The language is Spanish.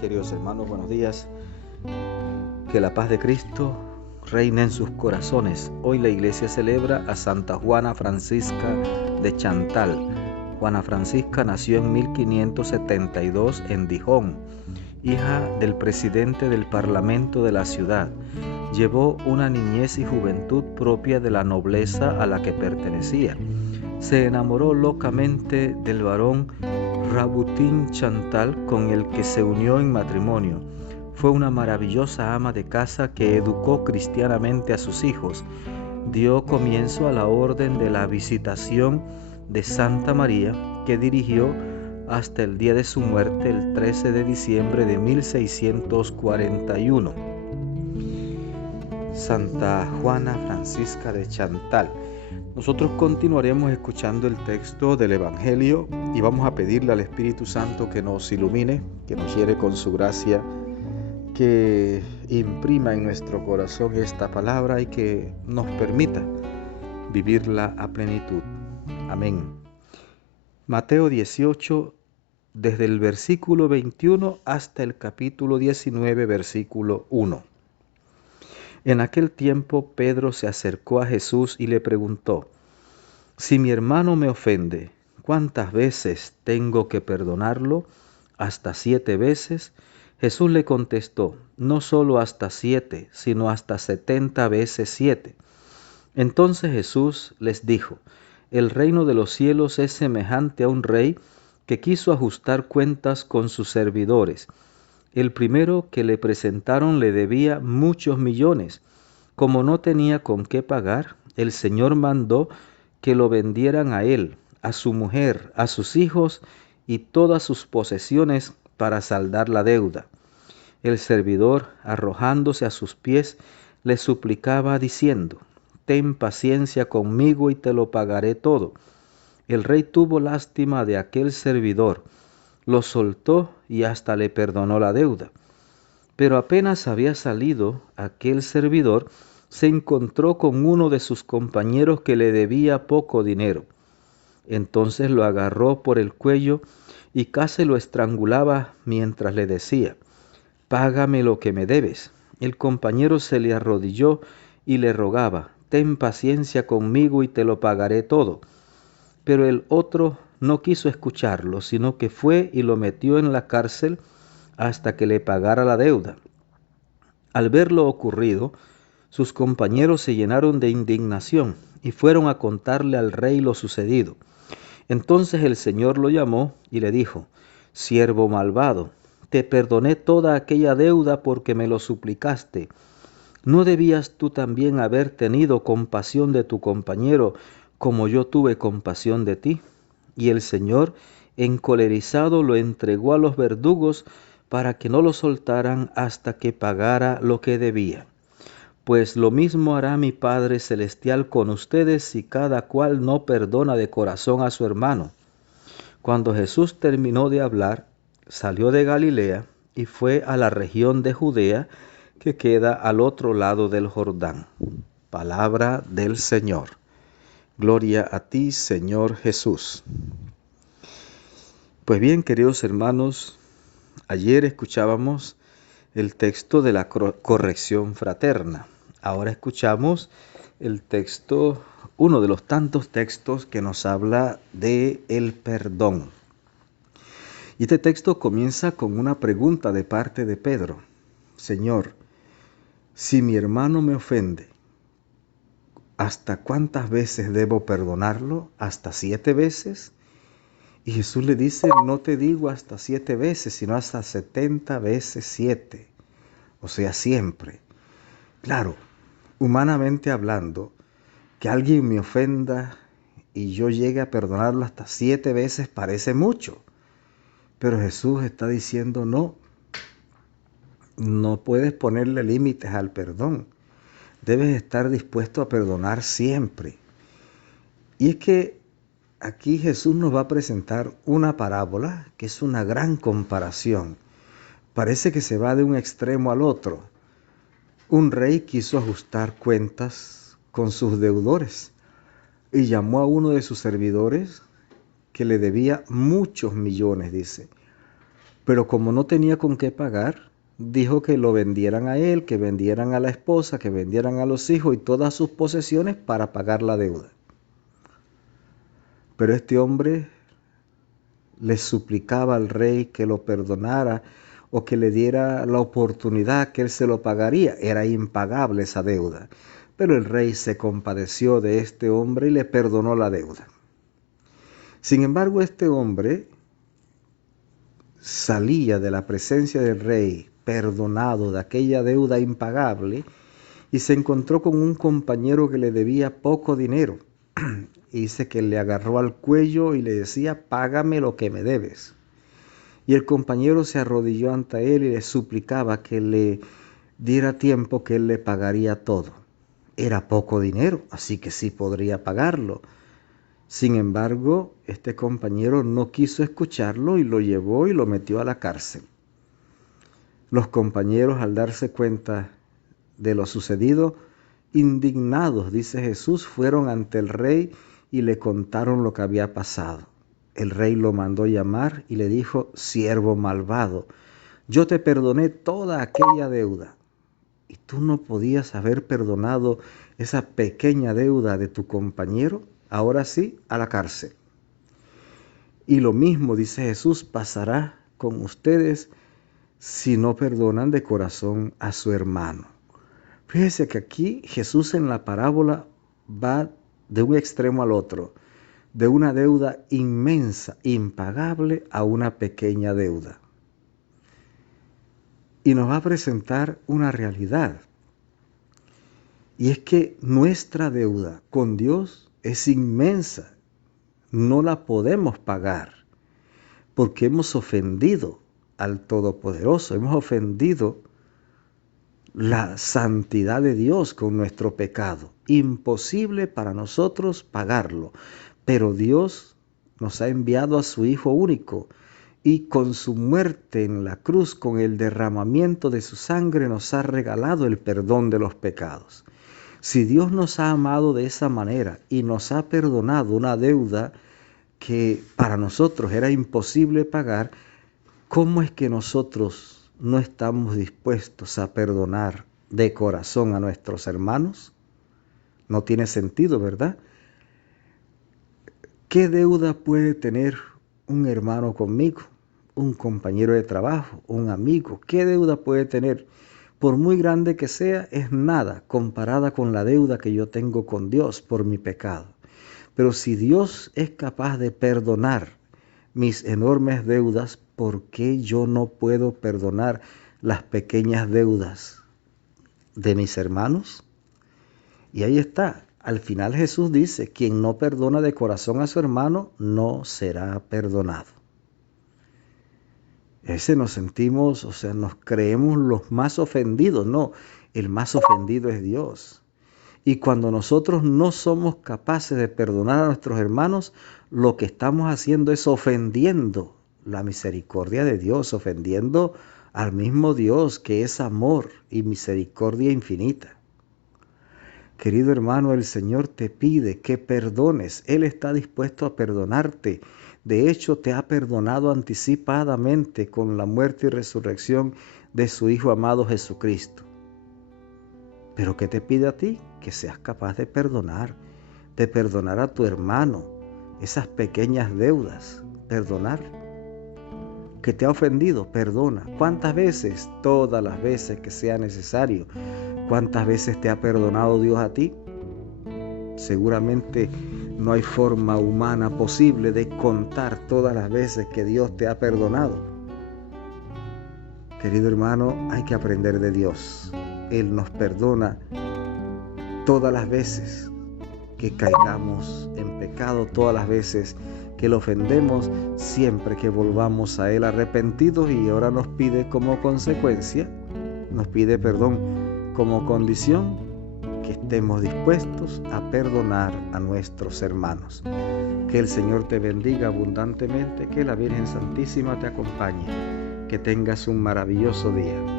Queridos hermanos, buenos días. Que la paz de Cristo reine en sus corazones. Hoy la iglesia celebra a Santa Juana Francisca de Chantal. Juana Francisca nació en 1572 en Dijon, hija del presidente del Parlamento de la ciudad. Llevó una niñez y juventud propia de la nobleza a la que pertenecía. Se enamoró locamente del barón Rabutin Chantal, con el que se unió en matrimonio. Fue una maravillosa ama de casa que educó cristianamente a sus hijos. Dio comienzo a la Orden de la Visitación de Santa María, que dirigió hasta el día de su muerte, el 13 de diciembre de 1641. Santa Juana Francisca de Chantal. Nosotros continuaremos escuchando el texto del Evangelio y vamos a pedirle al Espíritu Santo que nos ilumine, que nos llene con su gracia, que imprima en nuestro corazón esta palabra y que nos permita vivirla a plenitud. Amén. Mateo 18, desde el versículo 21 hasta el capítulo 19, versículo 1. En aquel tiempo Pedro se acercó a Jesús y le preguntó: «Si mi hermano me ofende, ¿cuántas veces tengo que perdonarlo? ¿Hasta 7 veces? Jesús le contestó: «No solo hasta 7, sino hasta 70 veces 7». Entonces Jesús les dijo: «El reino de los cielos es semejante a un rey que quiso ajustar cuentas con sus servidores. El primero que le presentaron le debía muchos millones. Como no tenía con qué pagar, el Señor mandó que lo vendieran a él, a su mujer, a sus hijos y todas sus posesiones para saldar la deuda. El servidor, arrojándose a sus pies, le suplicaba diciendo: «Ten paciencia conmigo y te lo pagaré todo». El rey tuvo lástima de aquel servidor, lo soltó y hasta le perdonó la deuda. Pero apenas había salido, aquel servidor se encontró con uno de sus compañeros que le debía poco dinero. Entonces lo agarró por el cuello y casi lo estrangulaba mientras le decía: «Págame lo que me debes». El compañero se le arrodilló y le rogaba: «Ten paciencia conmigo y te lo pagaré todo». Pero el otro no quiso escucharlo, sino que fue y lo metió en la cárcel hasta que le pagara la deuda. Al ver lo ocurrido, sus compañeros se llenaron de indignación y fueron a contarle al rey lo sucedido. Entonces el Señor lo llamó y le dijo: «Siervo malvado, te perdoné toda aquella deuda porque me lo suplicaste. ¿No debías tú también haber tenido compasión de tu compañero como yo tuve compasión de ti?» Y el Señor, encolerizado, lo entregó a los verdugos para que no lo soltaran hasta que pagara lo que debía. Pues lo mismo hará mi Padre Celestial con ustedes si cada cual no perdona de corazón a su hermano». Cuando Jesús terminó de hablar, salió de Galilea y fue a la región de Judea, que queda al otro lado del Jordán. Palabra del Señor. Gloria a ti, Señor Jesús. Pues bien, queridos hermanos, ayer escuchábamos el texto de la corrección fraterna. Ahora escuchamos el texto, uno de los tantos textos que nos habla de el perdón. Y este texto comienza con una pregunta de parte de Pedro: «Señor, si mi hermano me ofende, ¿hasta cuántas veces debo perdonarlo? ¿Hasta 7 veces? Y Jesús le dice: «No te digo hasta 7 veces, sino hasta 70 veces 7. O sea, siempre». Claro, humanamente hablando, que alguien me ofenda y yo llegue a perdonarlo hasta 7 veces parece mucho. Pero Jesús está diciendo: no puedes ponerle límites al perdón. Debes estar dispuesto a perdonar siempre. Y es que aquí Jesús nos va a presentar una parábola que es una gran comparación. Parece que se va de un extremo al otro. Un rey quiso ajustar cuentas con sus deudores y llamó a uno de sus servidores que le debía muchos millones, dice. Pero como no tenía con qué pagar, dijo que lo vendieran a él, que vendieran a la esposa, que vendieran a los hijos y todas sus posesiones para pagar la deuda. Pero este hombre le suplicaba al rey que lo perdonara o que le diera la oportunidad que él se lo pagaría. Era impagable esa deuda. Pero el rey se compadeció de este hombre y le perdonó la deuda. Sin embargo, este hombre salía de la presencia del rey perdonado de aquella deuda impagable y se encontró con un compañero que le debía poco dinero. Y dice que le agarró al cuello y le decía: págame lo que me debes. Y el compañero se arrodilló ante él y le suplicaba que le diera tiempo, que él le pagaría todo. Era poco dinero, así que sí podría pagarlo. Sin embargo, este compañero no quiso escucharlo y lo llevó y lo metió a la cárcel. Los compañeros, al darse cuenta de lo sucedido, indignados, dice Jesús, fueron ante el rey y le contaron lo que había pasado. El rey lo mandó llamar y le dijo: siervo malvado, yo te perdoné toda aquella deuda, y tú no podías haber perdonado esa pequeña deuda de tu compañero. Ahora sí, a la cárcel. Y lo mismo, dice Jesús, pasará con ustedes si no perdonan de corazón a su hermano. Fíjese que aquí Jesús en la parábola va de un extremo al otro, de una deuda inmensa, impagable, a una pequeña deuda. Y nos va a presentar una realidad. Y es que nuestra deuda con Dios es inmensa. No la podemos pagar porque hemos ofendido al Todopoderoso, hemos ofendido la santidad de Dios con nuestro pecado. Imposible para nosotros pagarlo, pero Dios nos ha enviado a su Hijo único y con su muerte en la cruz, con el derramamiento de su sangre, nos ha regalado el perdón de los pecados. Si Dios nos ha amado de esa manera y nos ha perdonado una deuda que para nosotros era imposible pagar, ¿cómo es que nosotros no estamos dispuestos a perdonar de corazón a nuestros hermanos? No tiene sentido, ¿verdad? ¿Qué deuda puede tener un hermano conmigo? Un compañero de trabajo, un amigo. ¿Qué deuda puede tener? Por muy grande que sea, es nada comparada con la deuda que yo tengo con Dios por mi pecado. Pero si Dios es capaz de perdonar mis enormes deudas, ¿por qué yo no puedo perdonar las pequeñas deudas de mis hermanos? Y ahí está. Al final Jesús dice: quien no perdona de corazón a su hermano no será perdonado. Ese nos sentimos, nos creemos los más ofendidos. No, el más ofendido es Dios. Y cuando nosotros no somos capaces de perdonar a nuestros hermanos, lo que estamos haciendo es ofendiendo la misericordia de Dios, ofendiendo al mismo Dios que es amor y misericordia infinita. Querido hermano, el Señor te pide que perdones. Él está dispuesto a perdonarte. De hecho, te ha perdonado anticipadamente con la muerte y resurrección de su Hijo amado Jesucristo. ¿Pero qué te pide a ti? Que seas capaz de perdonar a tu hermano esas pequeñas deudas. Perdonar. Que te ha ofendido, perdona. ¿Cuántas veces? Todas las veces que sea necesario. ¿Cuántas veces te ha perdonado Dios a ti? Seguramente no hay forma humana posible de contar todas las veces que Dios te ha perdonado. Querido hermano, hay que aprender de Dios. Él nos perdona todas las veces que caigamos en pecado, todas las veces que lo ofendemos, siempre que volvamos a Él arrepentidos, y ahora nos pide como consecuencia, nos pide perdón como condición, que estemos dispuestos a perdonar a nuestros hermanos. Que el Señor te bendiga abundantemente, que la Virgen Santísima te acompañe, que tengas un maravilloso día.